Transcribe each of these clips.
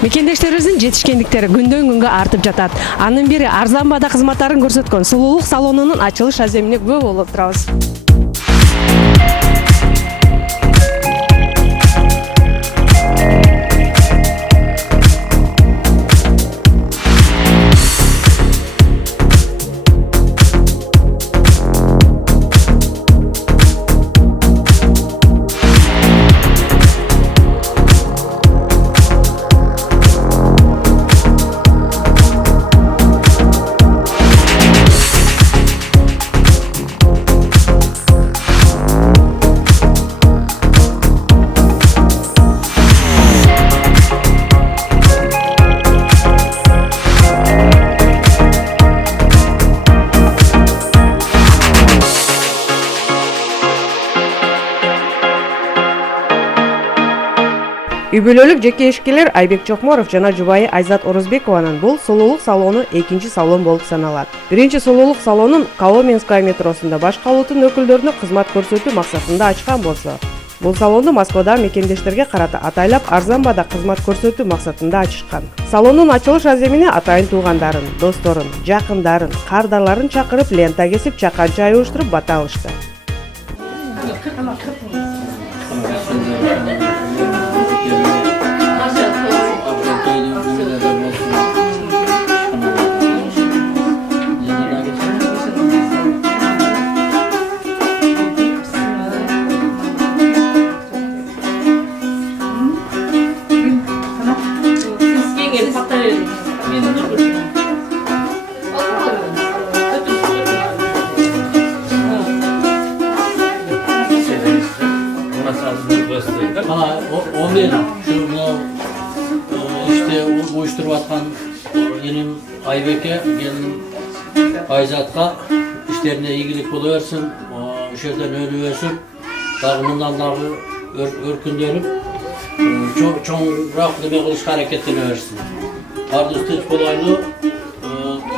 Мекендештерибиздин жетишкендиктери күндөн күнгө артып жатат. Анын бири арзан баада кызматтарын көрсөткөн Сулуулук салонунун ачылыш аземине күбө болуп турабыз. Үй бүлөлүк жеке ишкерлер Айбек Чокморов жана жубайы Айзат Орозбекованын бул сулуулук салону экинчи салон болуп саналат. Биринчи сулуулук салонун Коломенская метросунда башка улуттун өкүлдөрүнө кызмат көрсөтүү максатында ачкан болсо, бул салонду Москвада мекендештерге карата атайлап арзан баада кызмат көрсөтүү максатында ачышкан. Салондун ачылыш аземине атайын туугандарын, досторун, жакындарын, кардарларын чакырып лента кесип, чакан чай уюштуруп бата алышты. İşte uyuşturup atkan yenim Aybek'e, gelin Ayzat'a işlerine iyilik buluyorsun, işlerden ölüyorsun, dağımından dağı örkündürüp çok rahatlı bir kılış hareketini versin. Ardınız tüç kolaylı,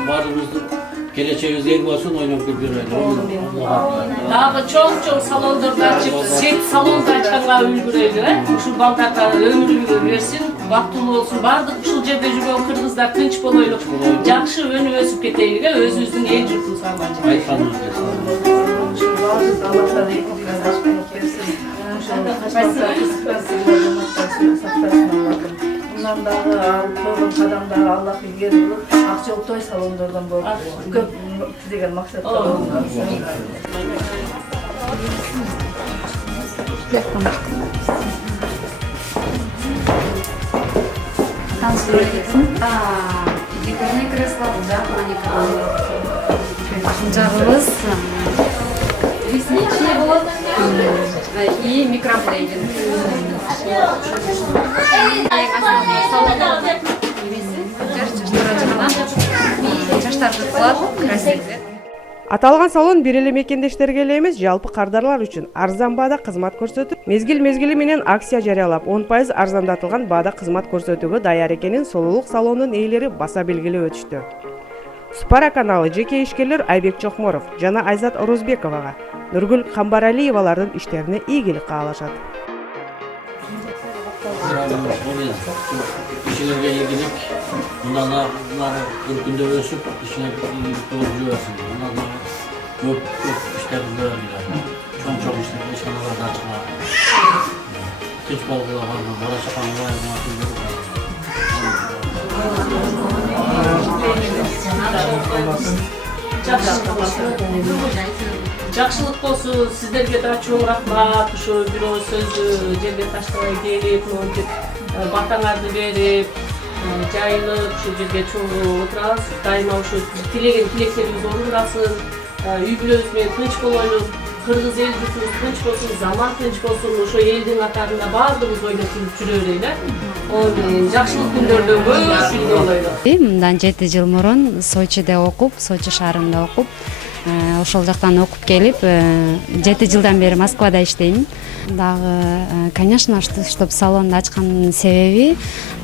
varlığınızda geleceğiniz yer olsun, oynayıp bir öyle. Dağı çok salonlarda açıp, set salonda açkanlar ülgüreydi. Şu baltaka ömrü versin, baktulu olsun. Bardık şu cebe жүрген kırgızlar tınç boloyluk. Jakşı önü ösüp keteydi, özünüzün el yurtun sarmancı. Aytkanınız desin. Bundan dağı alıp, kadamdağı Allah ilgili olur. Akçalık toy salonlardan bu. Köp tüzegen maksatlar olurlar. Там строится. Декорный кресло, да, жагыбыз ресничный болот и микроблейдинг. Чаштарды кылат, красивый. Аталган салон бир эле мекендештерге эле эмес, жалпы кардарлар үчүн арзан баада кызмат көрсөтүп, мезгил менен акция жарыялап, 10% арзандатылган баада кызмат көрсөтүүгө даяр экенин Сулуулук салонунун ээлери баса белгилеп өтүштү. Спара каналы жеке ишкерлер Айбек Чокморов жана Айзат Орозбековага, Нургүл Камбаралиевалардын иштерине ийгилик каалашат. İşine ilgilik, bunlarla ürkünde ölçüp, işine ilgilik doğrucu versin. Bunlarla yok işler böyle bir çok işler, eşkanlarda açıklar. Tüç balıklar var mı? Bana çapan var mı? Жақшылық болсын, сіздерге да чоң рахмат, ушу бирөө сөздү жерге таштабай келип, монтип батаңарды берип, жайылып, ушу жерге чоң отурабыз. Дайыма ушу тилеген тилектерибиз орундасын, үй бүлөбүз менен тынч болойлу, кыргыз эл журтубуз тынч болсун, заман тынч болсун, ошо элдин катарында баардыгыбыз ойлоп жүрө берели. Ол менен жакшылык күндөрдө көп билге болойлу. Мындан 7 жыл мурун Сочиде окуп, Сочи шаарында окуп, ошол жактан окуп келип 7 жылдан бери Москвада иштейм. Дагы, конечно, чтобы салонду ачкандын себеби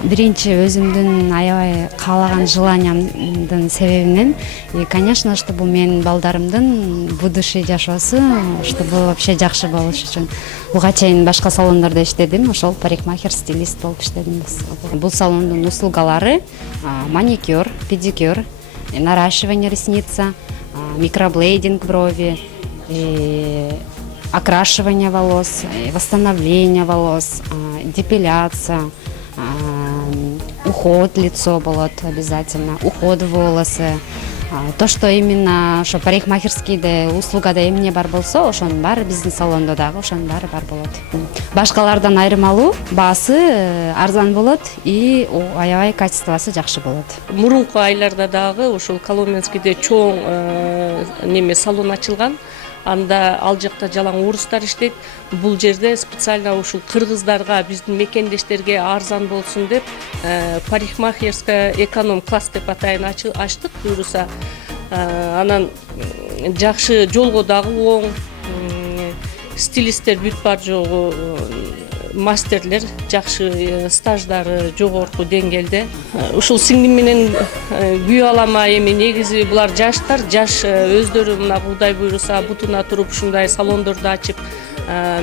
биринчи өзүмдүн аябай каалаган желаниямдын себебинен, и, конечно, чтобы менин балдарымдын будущий жашоосу, чтобы вообще жакшы болуш үчүн. Буга чейин башка салондордо иштедим, ошол парикмахер, стилист болуп иштедим. Бул салондун услугалары маникюр, педикюр, наращивание ресница, микроблейдинг брови, окрашивание волос, восстановление волос, депиляция, уход лицо болот обязательно, уход в волосы. То, что именно ошо парикмахерскийде услугада эмне бар болсо, ошонун баары биздин салондо дагы ошонун баары бар болот. Башкалардан айырмалуу, баасы арзан болот и аябай качествосы жакшы болот. Мурунку айларда дагы ушул Коломенскийде чоң неме салон ачылган. Анда ал жакта жалаң орустар иштейт. Бул жерде специально ушул кыргыздарга, биздин мекендештерге арзан болсун деп парикмахерская эконом класс деп атайын ачтык. Буюрса анан жакшы жолго дагы оң, стилисттер бүт бар жогу, мастерлер жакшы, стаждары жогорку деңгээлде. Ушул сиңдим менен күйө алама, эми негизи булар жаштар, жаш өздөрү мына Кудай буйруса бутуна туруп ушундай салондорду ачып,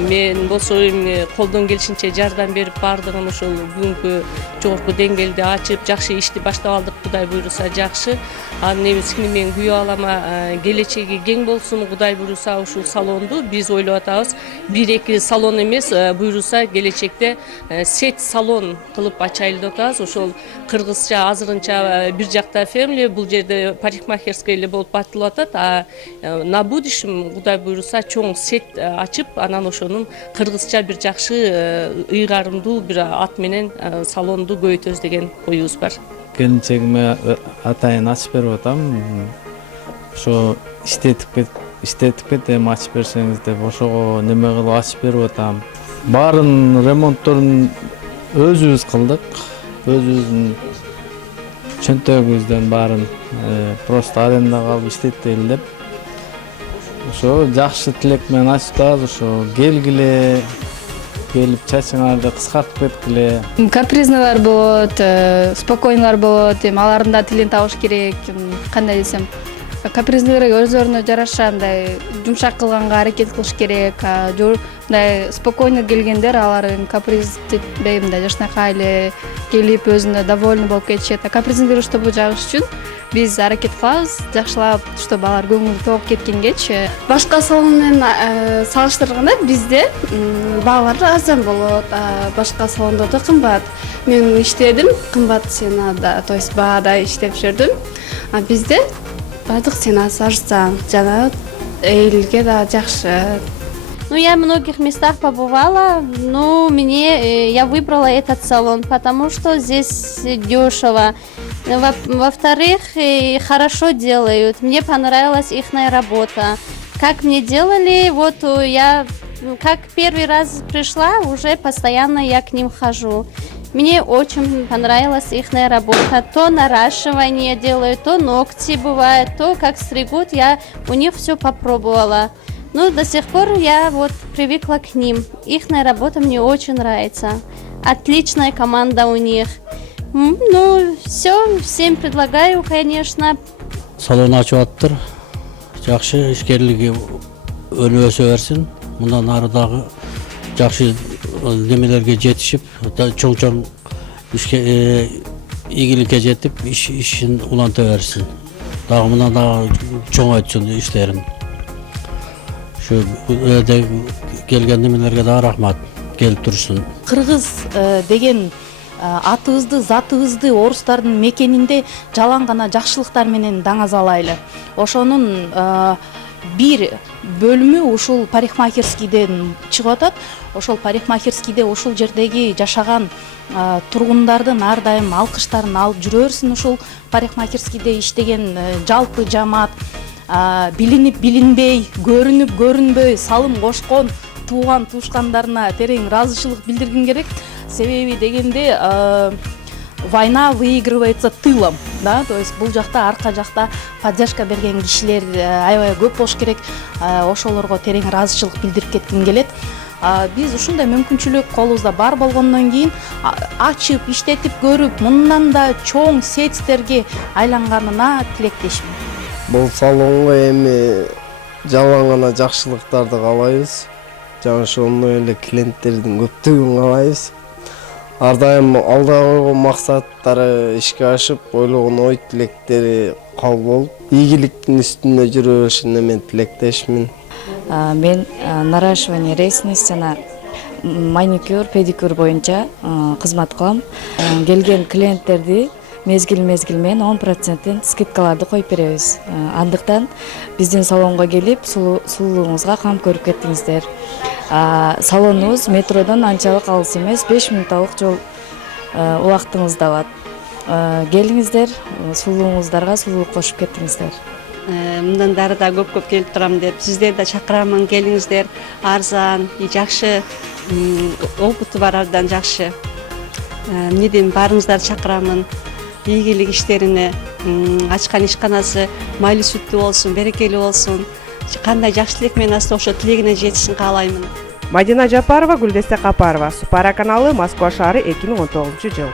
мен болсо эми колдон келишинче жардам берип бардыгын ушул бүгүнкү жогорку деңгээлде ачып, жакшы ишти баштап алдык, Кудай буйруса жакшы. Анан эми сиңдим менен күйө алама келечеги кең болсун, Кудай буйруса ушул салонду биз ойлоп атабыз. 1-2 салон эмес, буйруса келечекте сеть салон кылып ачайлы деп атабыз. Ошол кыргызча азырынча бир жакта фэмили, бул жерде парикмахерская эле болуп атылып атат. А на будущем Кудай буйруса чоң сеть ачып, анан ошонун кыргызча бир жакшы ыйгарымдуу бир ат менен салонду көбөйтөбүз деген оюбуз бар. Келинчегиме атайын ачып берип атам. Ошо иштетип кетем, ачып берсеңиз деп ошого неме кылып ачып берип атам. Баарын ремонтторун өзүбүз кылдык. Өзүбүздүн чөнтөгүбүздөн баарын просто арендага алып иштетели деп. Ошо жакшы тилек менен ачып атабыз. Ошо келгиле, келип чачыңарды кыскартып кеткиле. Капризнылар болот, спокойнылар болот, эми алардын да тилин табыш керек. Кандай десем, капризнылар өздөрүнө жараша андай жумшак кылганга аракет кылыш керек. Мындай спокойно келгендер алар каприздетпей, мындай жакшынакай эле келип өзүнө довольный болуп кетишет. Капризнылар чтобы жагыш үчүн биз аракет кылабыз, жакшылап, чтобы алар көңүлү тогуп кеткенгечи. Башка салон менен салыштырганда бизде баалар арзан болот, башка салондордо кымбат. Мен иштедим, кымбат ценада, то есть баада иштеп жүрдүм. А бизде баардык ценасы арзан, жана элге да жакшы. Ну, я в многих местах побывала, но я выбрала этот салон, потому что здесь дешево. Во-вторых, хорошо делают. Мне понравилась их работа. Как мне делали, вот я, как первый раз пришла, уже постоянно я к ним хожу. Мне очень понравилась их работа. То наращивание делают, то ногти бывает, то как стригут, я у них все попробовала. Ну, до сих пор я вот привыкла к ним. Их работа мне очень нравится. Отличная команда у них. Ну, все, всем предлагаю, конечно. Салон ачып аттыр. Жакшы ишкерлиги өнүп өсө берсин. Мындан ары дагы жакшы немелерге жетишип, чоң ийгиликке жетип, ишин уланта берсин. Дагы мындан дагы чоңойтсун иштерин. Şu kelgen nemelerge daha rahmat gelip dursun. Kırgız деген атыбызды, затыбызды орустардын мекенинде жалаң гана жакшылыктар менен даңаз алайлы. Ошонун бир бөлүмү ушул парикмахерскийден чыгып атат. Ошол парикмахерскийде ушул жердеги жашаган тургундардын ар дайым алкыштарын алып жүрө берсин. Ушул парикмахерскийде иштеген жалпы жамаат билинип билинбей, көрүнүп көрүнбөй, салым кошкон тууган туушкандарына терең ыраазычылык билдиргим керек. Себеби дегенде война выигрывается тылом, да, то есть бул жакта арка жакта поддержка берген кишилер аябай көп болуш керек. Ошолорго терең ыраазычылык билдирип кетким келет. Биз ушундай мүмкүнчүлүк колубузда бар болгондон кийин ачып, иштетип көрүп, мындан да чоң сетьтерге айланганына тилектешмин. Бул салонго эми жалаң гана жакшылыктарды каалайбыз. Жана ошондой эле клиенттердин көптүгүн каалайбыз. Ар дайым алда койгон максаттары ишке ашып, ойлогон ой тилектери кабыл болуп, ийгиликтин үстүндө жүрө беришине мен тилектешмин. Мен наращивание ресниц жана маникюр, педикюр боюнча кызмат кылам. Келген клиенттерди мезгил менен 10% скидкаларды коюп беребиз. Андыктан биздин салонго келип, сулуулугуңузга кам көрүп кеттиңиздер. Салонубуз метродон анчалык алыс эмес, 5 мүнөттүк жол убактыңызда бар. Келиңиздер, сулуулугуңуздарга сулуулук кошуп кеттиңиздер. Мындан дары да көп келип турам деп сиздерди да чакырамын, келиңиздер. Арзан, жакшы, опыту бар абдан жакшы. Неден барыңыздарды чакырамын. Ийгилик иштерине, ачкан ишканасы майлуу сүттүү болсун, берекелүү болсун. Кандай жакшы тилек менен ошо тилегине жетишин каалаймын. Мадина Жапарова, Гүлдесте Капарова, Супара каналы, Москва шаары, 2019 жыл.